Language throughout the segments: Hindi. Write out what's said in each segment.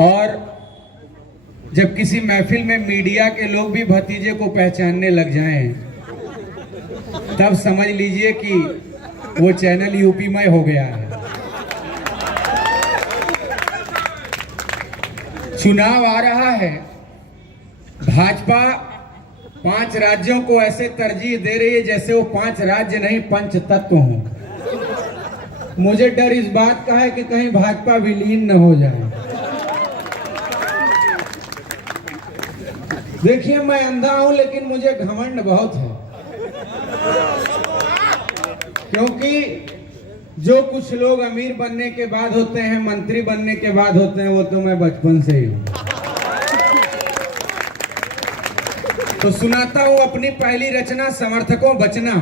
और जब किसी महफिल में मीडिया के लोग भी भतीजे को पहचानने लग जाएं, तब समझ लीजिए कि वो चैनल यूपी में हो गया है। चुनाव आ रहा है, भाजपा 5 राज्यों को ऐसे तरजीह दे रही है जैसे वो 5 राज्य नहीं पंच तत्व हों। मुझे डर इस बात का है कि कहीं भाजपा विलीन न हो जाए। देखिए, मैं अंधा हूं लेकिन मुझे घमंड बहुत है, क्योंकि जो कुछ लोग अमीर बनने के बाद होते हैं, मंत्री बनने के बाद होते हैं, वो तो मैं बचपन से ही हूं। तो सुनाता हूं अपनी पहली रचना, समर्थकों बचना।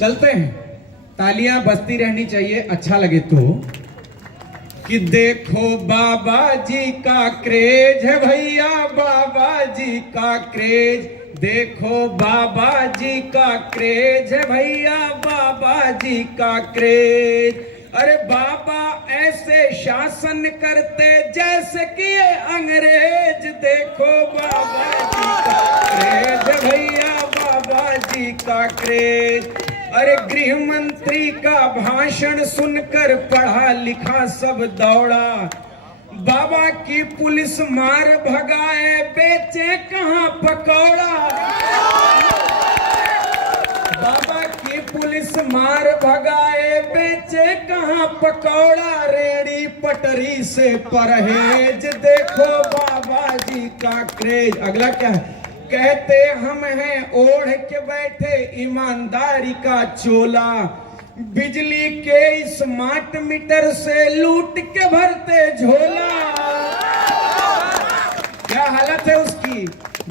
चलते हैं, तालियां बजती रहनी चाहिए, अच्छा लगे तो। कि देखो बाबा जी का क्रेज है भैया, बाबा जी का क्रेज। देखो बाबा जी का क्रेज है भैया, बाबा जी का क्रेज। अरे बाबा ऐसे शासन करते जैसे कि ये अंग्रेज। देखो बाबा जी का क्रेज है भैया, बाबा जी का क्रेज। अरे गृह मंत्री का भाषण सुनकर पढ़ा लिखा सब दौड़ा। बाबा की पुलिस मार भगाए, बेचे कहां पकौड़ा। बाबा की पुलिस मार भगाए, बेचे कहां पकौड़ा। रेड़ी पटरी से परहेज। देखो बाबा जी का क्रेज। अगला क्या है? कहते हम हैं ओढ़ के बैठे ईमानदारी का चोला। बिजली के स्मार्ट मीटर से लूट के भरते झोला। क्या हालत है उसकी?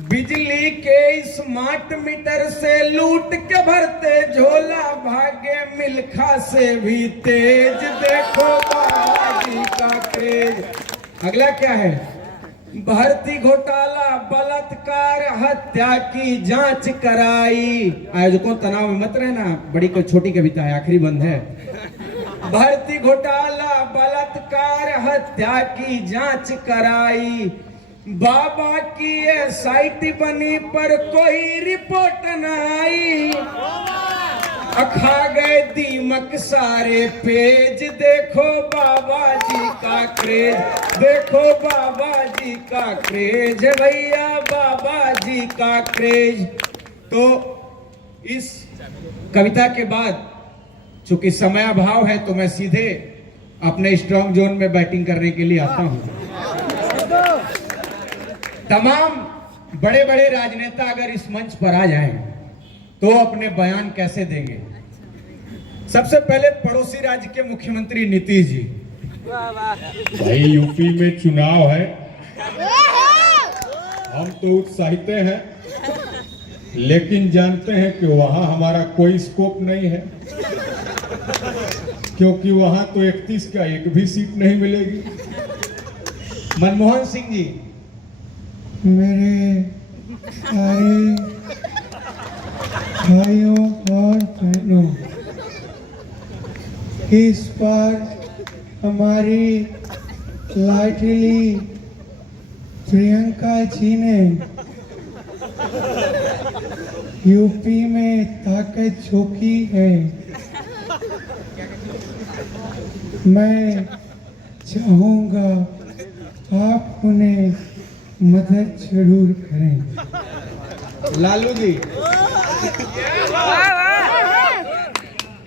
बिजली के स्मार्ट मीटर से लूट के भरते झोला। भागे मिल्खा से भी तेज। देखो बाबा जी का क्रेज। अगला क्या है? भर्ती घोटाला, बलात्कार, हत्या की जांच कराई। आयोजकों तनाव में मत रहना, बड़ी कोई छोटी कविता है, आखिरी बंद है। भर्ती घोटाला, बलात्कार, हत्या की जांच कराई। बाबा की एसआईटी बनी पर कोई रिपोर्ट न आई। खा गए दीमक सारे पेज। देखो बाबा जी का क्रेज। देखो बाबा जी का क्रेज भैया, बाबा जी का क्रेज। तो इस कविता के बाद चूंकि समय अभाव है तो मैं सीधे अपने स्ट्रॉन्ग जोन में बैटिंग करने के लिए आता हूं। तमाम बड़े बड़े राजनेता अगर इस मंच पर आ जाएं तो अपने बयान कैसे देंगे? सबसे पहले पड़ोसी राज्य के मुख्यमंत्री नीतीश जी। भाई यूपी में चुनाव है, हम तो उत्साहित हैं, लेकिन जानते हैं कि वहां हमारा कोई स्कोप नहीं है, क्योंकि वहां तो 31 का एक भी सीट नहीं मिलेगी। मनमोहन सिंह जी। मेरे सारे भाइयों और बहनों, इस बार हमारी लाडली प्रियंका जी ने यूपी में ताकत झोंकी है। मैं चाहूंगा आप उन्हें मदद जरूर करें। लालू जी,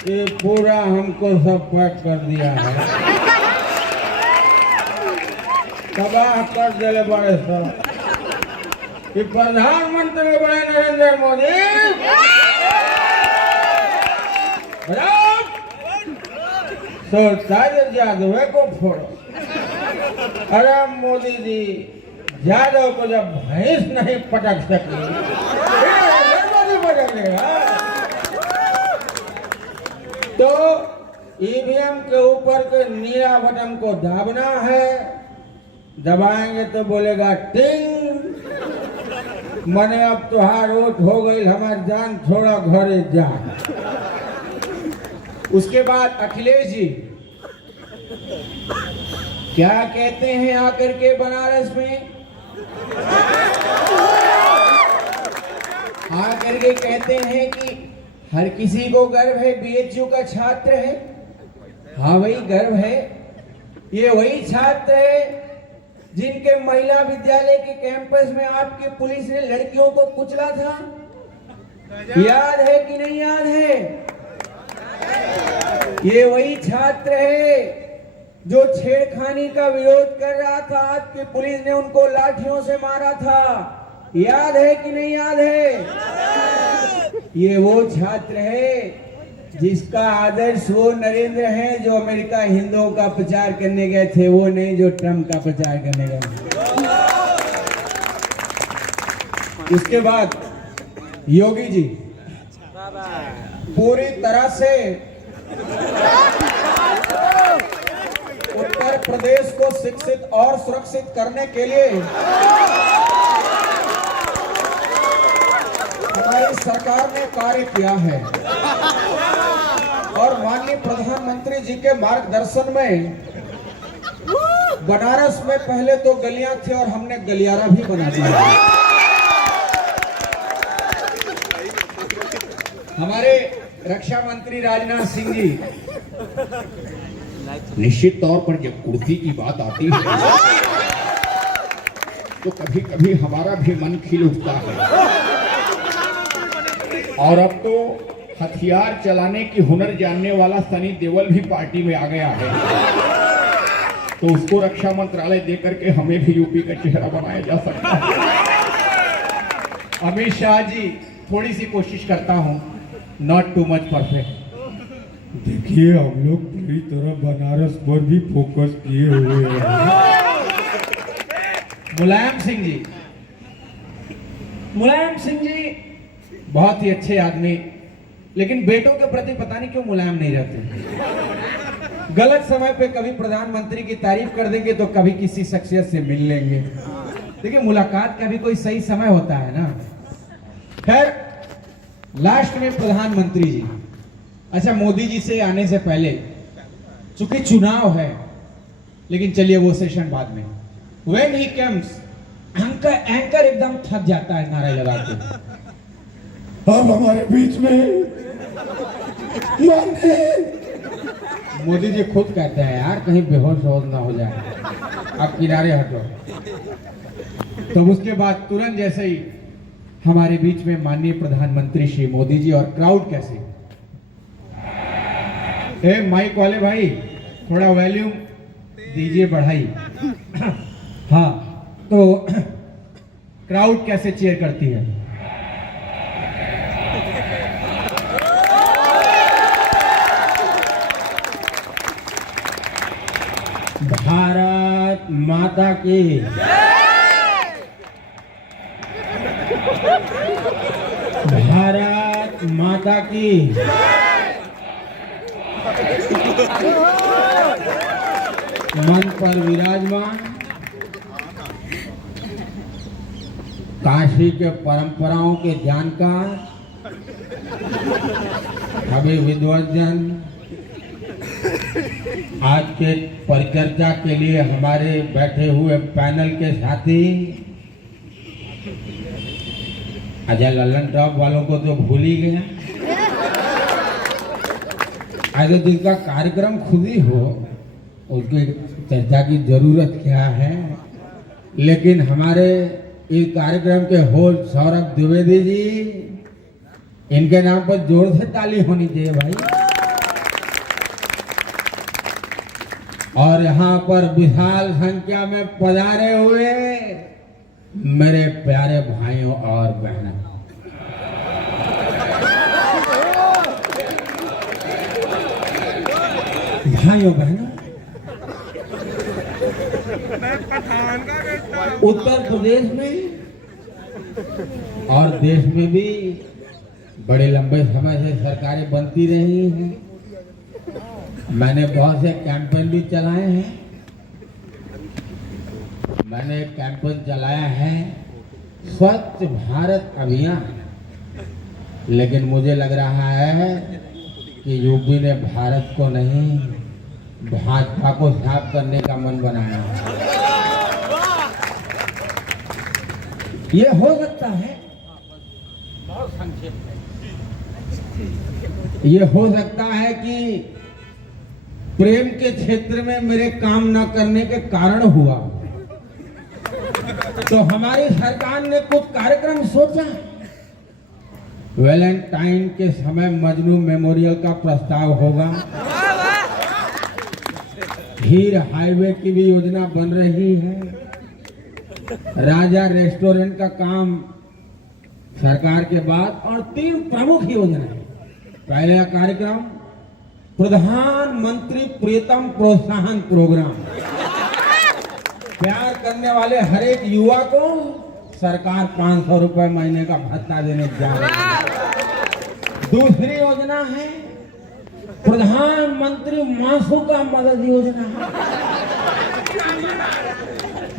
ये पूरा हमको सब पैक कर दिया है, तबाह कर दिले बड़े सब। कि प्रधानमंत्री बने नरेंद्र मोदी, तो ताजर यादव को फोड़ो। अरे मोदी जी, यादव को जब भैंस नहीं पटक सकी, मोदी पटक लेगा। तो ईवीएम के ऊपर के नीला बटन को दाबना है, दबाएंगे तो बोलेगा टिंग, मने अब तुहार वोट हो गई, हमारी जान थोड़ा घरे जा। उसके बाद अखिलेश जी, क्या कहते हैं आकर के बनारस में? आकर के कहते हैं कि हर किसी को गर्व है बीएचयू का छात्र है। हाँ भाई गर्व है। ये वही छात्र है जिनके महिला विद्यालय के कैंपस में आपकी पुलिस ने लड़कियों को कुचला था। याद है कि नहीं याद है? ये वही छात्र है जो छेड़खानी का विरोध कर रहा था, आपकी पुलिस ने उनको लाठियों से मारा था। याद है कि नहीं याद है? ये वो छात्र है जिसका आदर्श वो नरेंद्र है जो अमेरिका हिंदुओं का प्रचार करने गए थे, वो नहीं जो ट्रम्प का प्रचार करने गए। उसके बाद योगी जी पूरी तरह से उत्तर प्रदेश को शिक्षित और सुरक्षित करने के लिए हमारी सरकार ने कार्य किया है और माननीय प्रधानमंत्री जी के मार्गदर्शन में बनारस में पहले तो गलियां थी और हमने गलियारा भी बना दिया। हमारे रक्षा मंत्री राजनाथ सिंह जी, निश्चित तौर पर जब कुर्सी की बात आती है तो कभी कभी हमारा भी मन खिल उठता है। और अब तो हथियार चलाने की हुनर जानने वाला सनी देओल भी पार्टी में आ गया है, तो उसको रक्षा मंत्रालय देकर के हमें भी यूपी का चेहरा बनाया जा सकता है। अमित शाह जी, थोड़ी सी कोशिश करता हूँ, नॉट टू मच परफेक्ट। देखिए हम लोग पूरी तरह बनारस पर भी फोकस किए हुए हैं। मुलायम सिंह जी, मुलायम सिंह जी बहुत ही अच्छे आदमी, लेकिन बेटों के प्रति पता नहीं क्यों मुलायम नहीं रहते। गलत समय पे कभी प्रधानमंत्री की तारीफ कर देंगे तो कभी किसी शख्सियत से मिल लेंगे। देखिए मुलाकात का भी कोई सही समय होता है ना। खैर लास्ट में प्रधानमंत्री जी, अच्छा मोदी जी से आने से पहले, चूंकि चुनाव है, लेकिन चलिए वो सेशन बाद में। When he comes, एंकर एकदम थक जाता है नारे लगा के। अब हमारे बीच में मोदी जी खुद कहते हैं यार कहीं बेहोश हो ना हो जाए, आप किनारे हटो। तो उसके बाद तुरंत जैसे ही हमारे बीच में माननीय प्रधानमंत्री श्री मोदी जी और क्राउड कैसे, ए माइक वाले भाई थोड़ा वॉल्यूम दीजिए बढ़ाई। हाँ, तो क्राउड कैसे चीयर करती है। भारत माता की, भारत माता की। मन पर विराजमान काशी के परंपराओं के जानकार सभी विद्वजन, आज के परिचर्चा के लिए हमारे बैठे हुए पैनल के साथी, अजय लल्लन टॉप वालों को तो भूल ही गया। आज जिनका कार्यक्रम खुद ही हो उसकी चर्चा की जरूरत क्या है, लेकिन हमारे इस कार्यक्रम के होस्ट सौरभ द्विवेदी जी, इनके नाम पर जोर से ताली होनी चाहिए भाई। और यहाँ पर विशाल संख्या में पधारे हुए मेरे प्यारे भाइयों और बहनों, भाइयों बहनों, उत्तर प्रदेश में और देश में भी बड़े लंबे समय से सरकारें बनती रही हैं। मैंने बहुत से कैंपेन भी चलाए हैं। मैंने एक कैंपेन चलाया है स्वच्छ भारत अभियान, लेकिन मुझे लग रहा है कि यूपी ने भारत को नहीं भाजपा को साफ करने का मन बनाया है। ये हो सकता है, बहुत संक्षेप में, ये हो सकता है कि प्रेम के क्षेत्र में मेरे काम न करने के कारण हुआ, तो हमारी सरकार ने कुछ कार्यक्रम सोचा। वैलेंटाइन के समय मजनू मेमोरियल का प्रस्ताव होगा, हीर हाईवे की भी योजना बन रही है, राजा रेस्टोरेंट का काम सरकार के बाद, और 3 प्रमुख योजनाएं। पहला कार्यक्रम प्रधानमंत्री प्रीतम प्रोत्साहन प्रोग्राम, प्यार करने वाले हर एक युवा को सरकार 500 रुपए महीने का भत्ता देने जा रही है। दूसरी योजना है प्रधानमंत्री मासूका मदद योजना,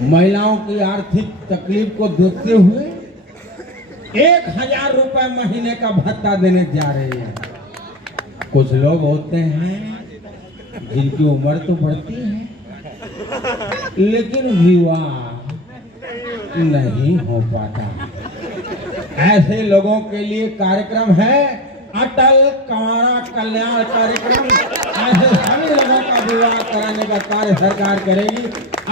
महिलाओं की आर्थिक तकलीफ को देखते हुए 1000 रुपए महीने का भत्ता देने जा रही है। कुछ लोग होते हैं जिनकी उम्र तो बढ़ती है लेकिन विवाह नहीं हो पाता, ऐसे लोगों के लिए कार्यक्रम है अटल कुंवारा कल्याण कार्यक्रम। ऐसे सभी लोगों का विवाह कराने का कार्य सरकार करेगी।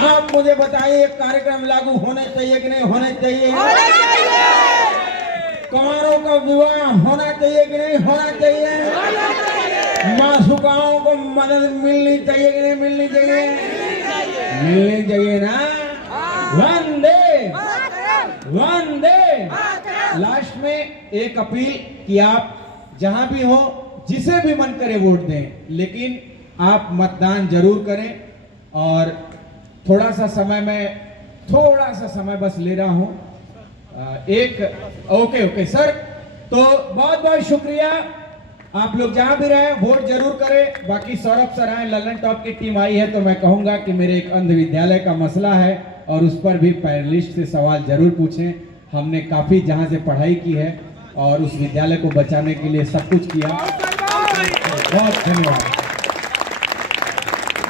आप मुझे बताइए, कार्यक्रम लागू होने चाहिए कि नहीं होने चाहिए? कुंवारों का विवाह होना चाहिए कि नहीं होना चाहिए? मासूकाओं को मदद मिलनी चाहिए कि नहीं मिलनी चाहिए? मिलनी चाहिए ना। वंदे वंदे। लास्ट में एक अपील कि आप जहां भी हो, जिसे भी मन करे वोट दें, लेकिन आप मतदान जरूर करें। और थोड़ा सा समय बस ले रहा हूं। ओके सर, तो बहुत बहुत शुक्रिया। आप लोग जहां भी रहे वोट जरूर करें। बाकी सौरभ सर आए, ललन टॉप की टीम आई है, तो मैं कहूंगा कि मेरे एक अंध विद्यालय का मसला है और उस पर भी पैनलिस्ट से सवाल जरूर पूछें। हमने काफी जहां से पढ़ाई की है और उस विद्यालय को बचाने के लिए सब कुछ किया। बहुत धन्यवाद।